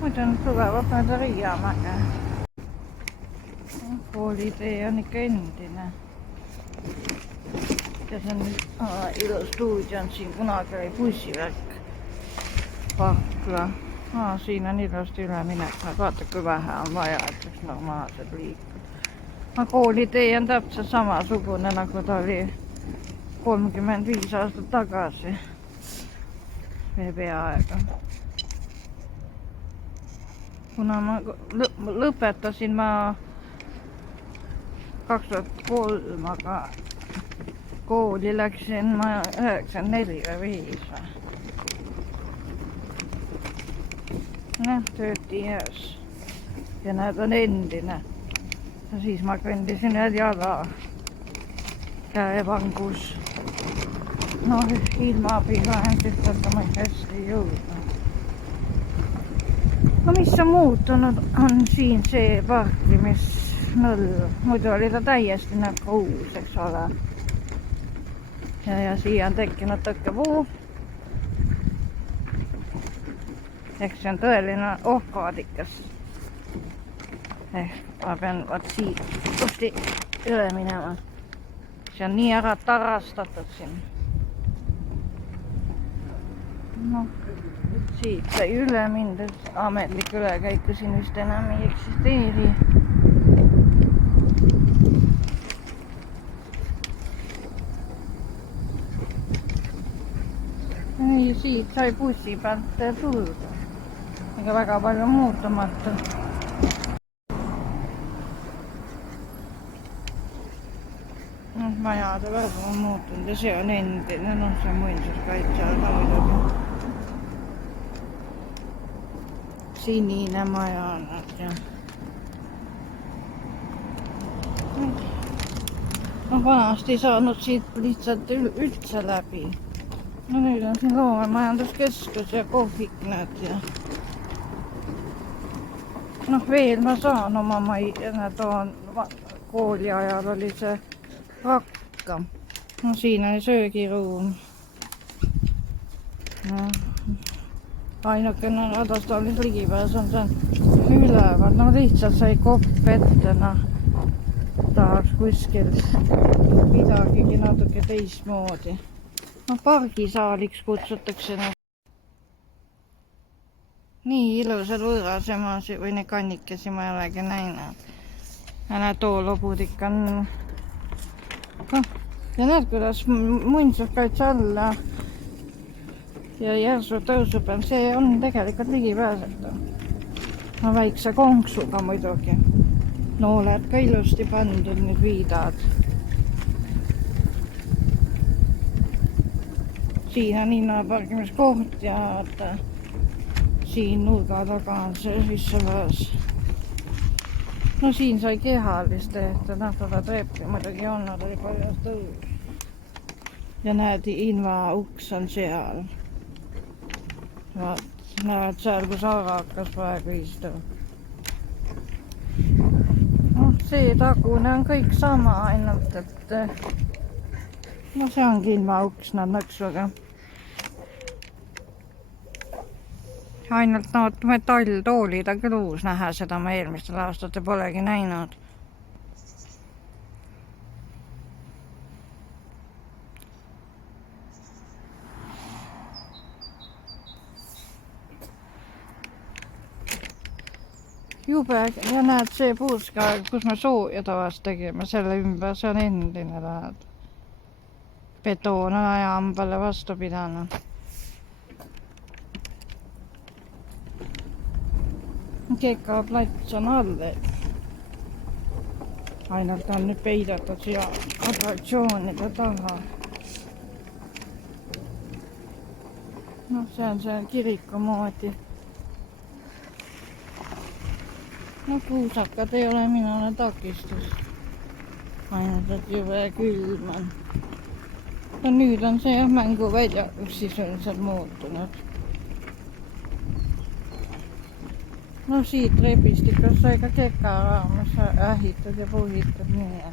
Muuten tulevat näitä Riiamäkeä. Koulitee on ikka entinen. Ja sen ilostuujan siinä kunagi oli bussivärk. Pakla. Siinä on ilosti yläminäkään. Vaata kun vähän on vaja, että normaalset liikkuu. Koulitee on täpsä sama sukunen kuin toi oli 35 aastat takaisin. VV-aika. Kun mä lõpetasin mä 2003 kooli, läksin mä 94-5. No, 30 years. Ja näitä on entinen. Ja siis mä kõndisin näitä jalaa. Käevankus. No, ilmapilahan sitten, että mä käsin joudan. No missä muuttunut on siinä se varttimismöllä. Muuten oli täyesti näkö uuseksi ala. Ja siinä on tekkinyt tökkäpuu. Eikö se on todellinen ohkaatikas? Mä pean siitä tosti yleminämään. Se on niin ära tarastettu sinne. No, siitä ylämintä ametlik ülekäiku siin vist enam ei eksisteeri. Ei, siitä sai bussi pealt tulla. Ega väga palju muutumata. No, majade väga on muutunud ja see on endine, noh see muinsuskaitseala muidugi. Sinine maja on ja no vanasti ei saanud siit lihtsalt üldse läbi. No nüüd on siin loomemajanduskeskus ja kohvik näed ja noh veel ma saan oma need on kooli ajal oli see rakka. No siin oli söögiruum. No. Ainukene hädastaalis ligipääs on see üleval, no lihtsalt sai kopp ette, noh tahaks kuskil midagigi natuke teistmoodi. No pargisaaliks kutsutakse neid. Nii ilusad võõrasemasi või neid kannikesi ma ei olegi näinud. Ja näed toolobud ikka on. Ja näed kuidas muinsuskaitse alla ja järsu tõusu peal, see on tegelikult ligipääsetav. No väikse konksuga muidugi. Nooled ka ilusti pandud nüüd viidad. Siin on linnaparkimiskoht ja siin nurga taga on see sissepääs. No siin sai kehalist tehtud, nähtada treeppi muidugi on, nad oli palju tõus. Ja näed, inva uks on seal. Vaat, näed seal, kus Ara hakkas praegu istuv. No, see tagune on kõik sama, ainult et no see ongi ilma uks nad nõksuga. Ainult nood metalltoolid on küll uus näha, seda ma eelmistel aastatel polegi näinud. Jube ja näed see puuska, kus me sooja tavast tegime, selle ümber, see on endine läheb. Betoon on ajambale vastu pidanud. Keka plats on all. Ainult on nüüd peidetud siia atraktsioonide taha. No see on see kiriku moodi. No kuusakad ei ole minule takistus. Ainult et jube külm on. No nüüd on see mänguvälja sisuliselt muutunud. No siit repistikust sai ka keka raames ähitud ja puhitud nii.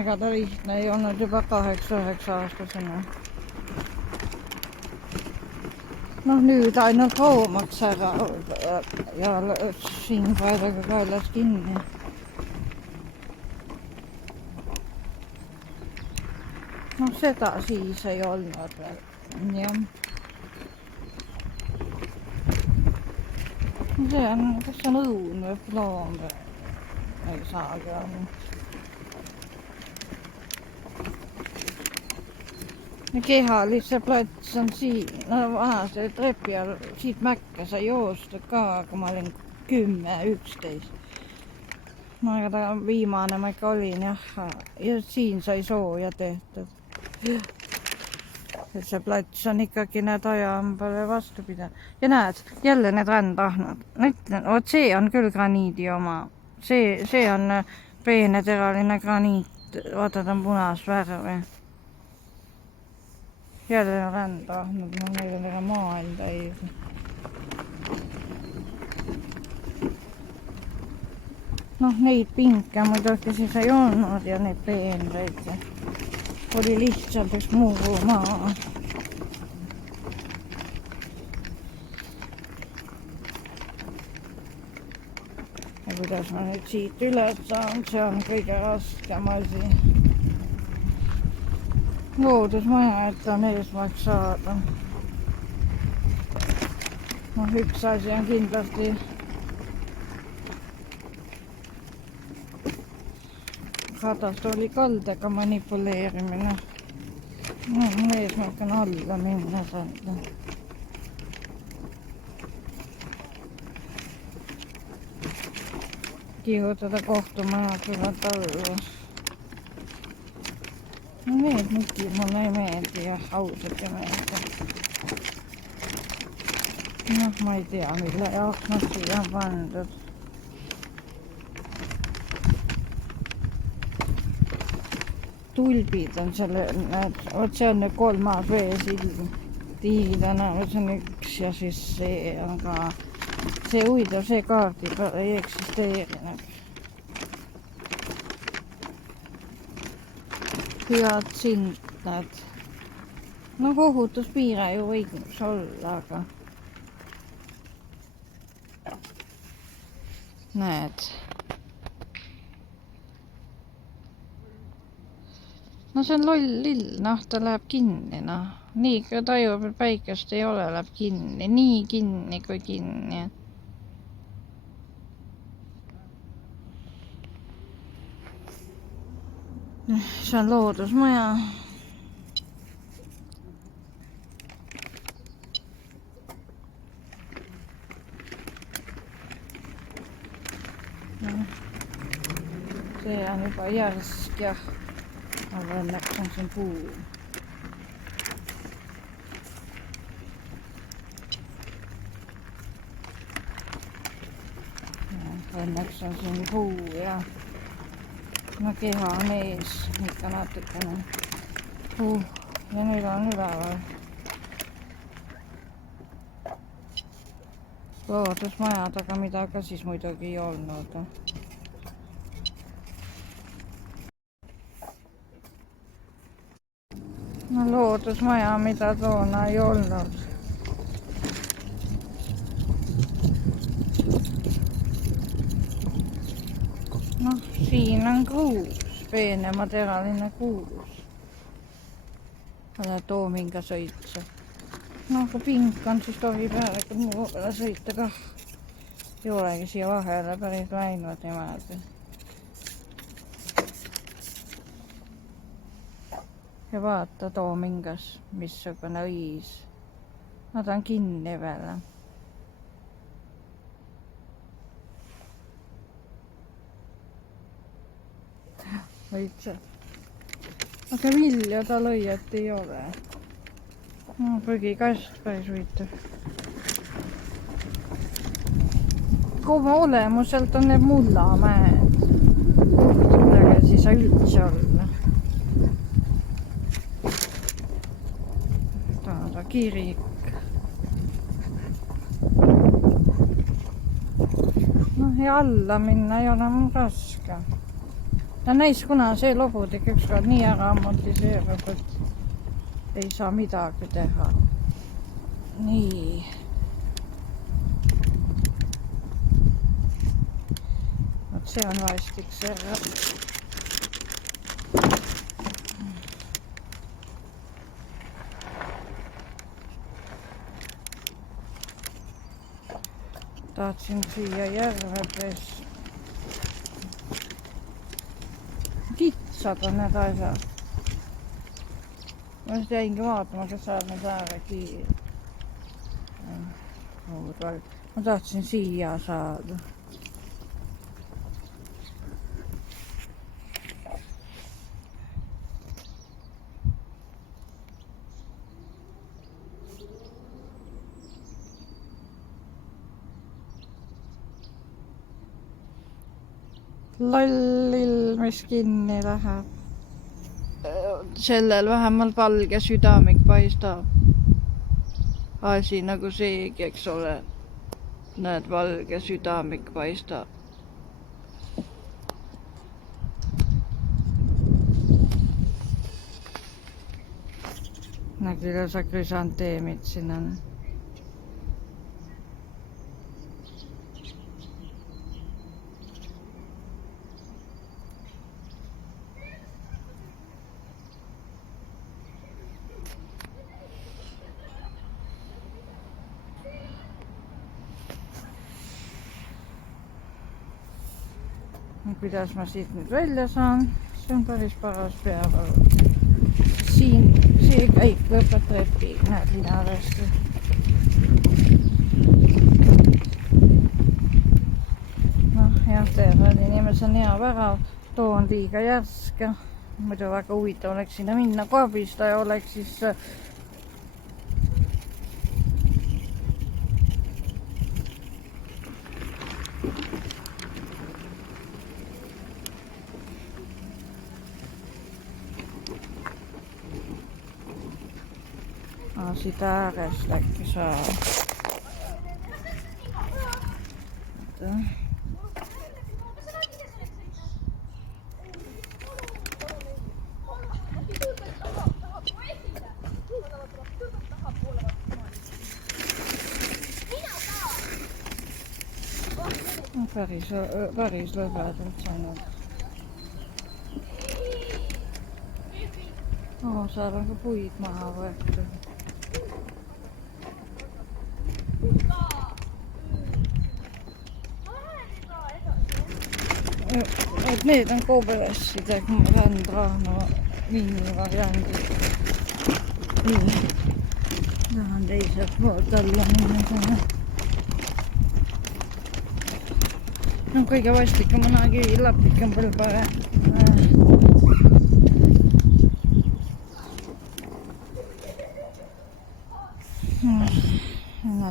Ega ta lihtne ei olnud juba 8-9 aastasena. Noh, nüüd ainult kaumaks ära ja siin praedaga kaelas kinni. Noh, seda siis ei olnud veel. Jah. See on, kas see on õun või ploom või? Ei saagi olla. Kehaalisse plats on siin, no vanase trepi all, siit mäkke sai joosta ka, kui ma olin 10-11. No aga ta viimane ma ikka olin jah, ja siin sai sooja tehtud. Et see plats on ikkagi need ajambale vastu pidanud. Ja näed, jälle need rändahnad. Ütlen, oot see on küll graniidi oma. See on peeneteraline graniit, vaata ta on punas värvi. Jälle on rändahnad, no meil on ega maailm täis. Noh, neid pinke muidugi siis ei olnud ja neid peenreid. Oli lihtsalt üks muu maa. Ja kuidas ma nüüd siit üles saan, see on kõige raskem asi. Loodusmaja, et on eesmärk saada. Noh, üks asi on kindlasti katastooli kaldega manipuleerimine. No, eesmärk on alla minna saada. Kihutada kohtumaja kõigepealt alla. No need nutid mulle ei meeldi ja ausalt ei meeldi. Noh, ma ei tea, mille jaoks nad siia on pandud. Tulbid on selle, vot see on nüüd 3. veesilm. Tiigi tänav, see on üks ja siis see on ka, see uidav, see kaardi peal ei eksisteerinud. Head sindad. No kohutuspiire ju võiks olla, aga näed. No see on loll lill, noh ta läheb kinni, noh. Nii kui tajub, et päikest ei ole, läheb kinni. Nii kinni kui kinni. See on loodusmaja. See on juba järsk jah. Aga õnneks on siin puu. Õnneks on siin puu ja no keha on ees ikka natukene. Ja nüüd on üleval. Loodusmajad, aga mida ka siis muidugi ei olnud. No loodusmaja, mida toona ei olnud. Noh, siin on kruus, peenemateraline kruus. Olen Toominga sõitsa. Noh, kui pink on, siis tohib häälega muu peale sõita kah. Ei olegi siia vahele päris läinud niimoodi. Ja vaata Toomingas, missugune õis. Nad on kinni veel. Võitsa. Aga vilja ta lõi, et ei ole. No, prügikast päris huvitav. Oma olemuselt on need mullamäed. Midagi siis ei üldse olla. Ta kirik. Noh, ja alla minna ei ole mul raske. Ja näis, kuna see lobudik ükskord nii ära amortiseerub, et ei saa midagi teha. Nii. Vot see on vastik see. Tahtsin süüa järvedes. Kitsad on need asjad. Ma just jäingi vaatama, kes saab need äärekiiri. Ma tahtsin siia saada. Lollil, mis kinni läheb. Sellel vähemalt valge südamik paistab. Asi nagu seegi, eks ole. Näed, valge südamik paistab. Nägi ilusa krüsanteemid siin on. Kuidas ma siit nüüd välja saan? See on päris paras peavalu. Siin see käik lõpeb trepi, näed linaresti. Noh, jah, terved inimesed on hea värav. Too on liiga järske. Muidu väga huvitav oleks sinna minna, kui abistaja oleks siis siit äärest äkki saab. Päris lõbedalt saanud. Seal on ka puid maha võetud. Et need on Koobelesside rändrahno minivariandid. Nii. Tahan teiselt poolt alla minna. No kõige vastikam on kivilapik on palju parem.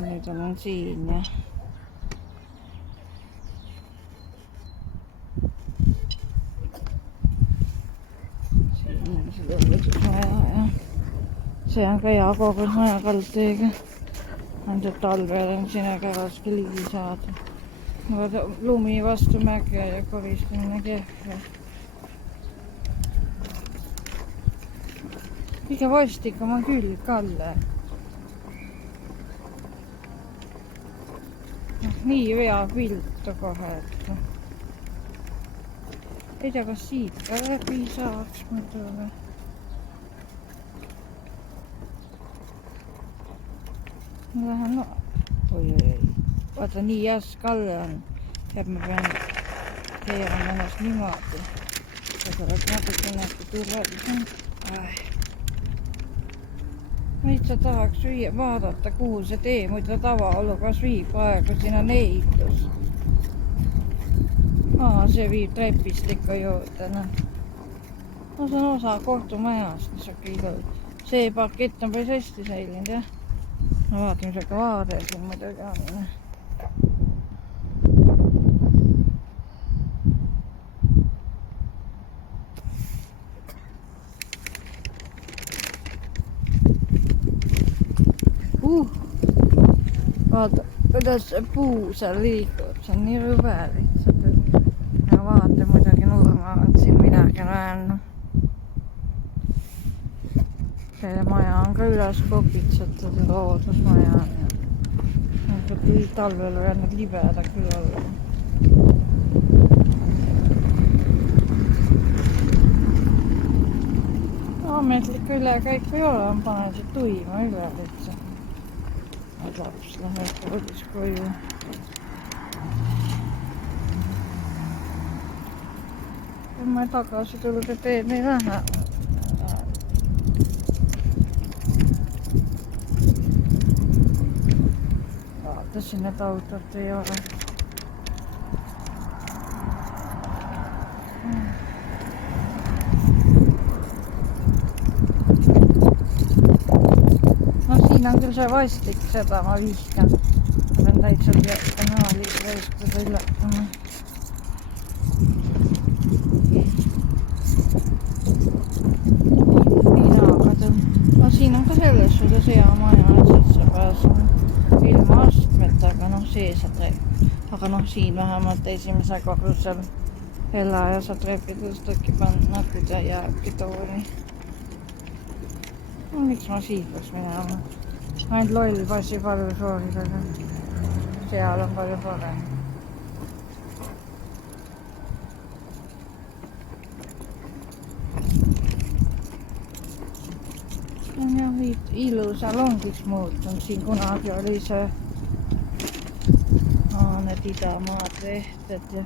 Nüüd olen siin ja see on ka hea kogus maja kaldteega. Ainult talvel on sinna ka raske ligi saada. Lumi vastu mäge ja koristamine kehv. Kõige vastikam on küll Kalle. Nii veab viltu kohe, et ei tea, kas siit ka läbi saaks muidu. Ma lähen, oi. Vaata, nii jäsk Kalle on. Ja ma pean keerama ennast niimoodi. Ja see oleks natuke ennast turvalisem. Ma lihtsalt tahaks vaadata, kuhu see tee muidu tavaolukas viib praegu. Siin on ehitus. See viib trepistikku juurde. No see on osa kohtumajast, mis on kõigil. See pakett on päris hästi säilinud, jah. Ma vaatan, mis aga vaade siin muidugi on. Vaata, kuidas see puu seal liigub. See on nii rõve lihtsalt. Ja vaata muidugi nurma on siin midagi näen. see maja on ka üles kopitsatud, loodusmaja. Talvel võivad need libedad küll olla. Ametlik ülekäik ei ole, ma panen see tuima üle lihtsalt. Laps läheb kodus koju. Kui ma tagasi tulge teed ei lähe. Vaatasin, et autot ei ole. No siin on küll see vastik, seda ma vihkan. Ma pean täitsa kanaaliga väistada ületama. No siin on ka selles suhtes hea maja, et siit sa pääsed ilma astmetega, noh seesad. Aga noh siin vähemalt esimese korrusel hela ja sa trepidest äkki panna, kui ta jääbki tooni. No, miks ma siit peaks minema? Ainult loll passi palju sooridega. Seal on palju parem. On jah ilusa longiks muutunud. Siin kunagi oli see need idamaad vehted ja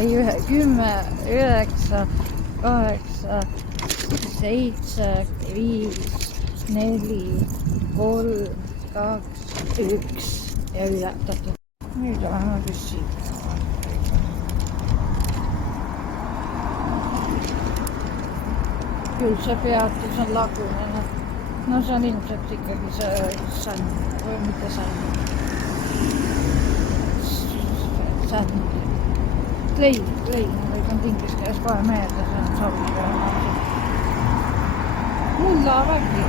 üle 10, 9, 8, 7, 5, 4, 3, 2, 1 ja ületatud. Nüüd oleme vist siit. Küll see peatus on lagunenud. No see on ilmselt ikkagi see sand või mitte sand. Sand. Klein, või on tingis käes kohe meelde, see on sobib. Mullavägi.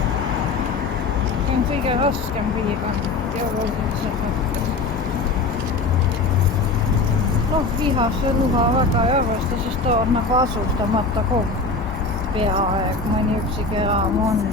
See on kõige raskem piirkond geoloogiliselt. Noh, vihasse luha väga ei arvesta, sest ta on nagu asustamata koht. Peaaegu mõni üksik eram on.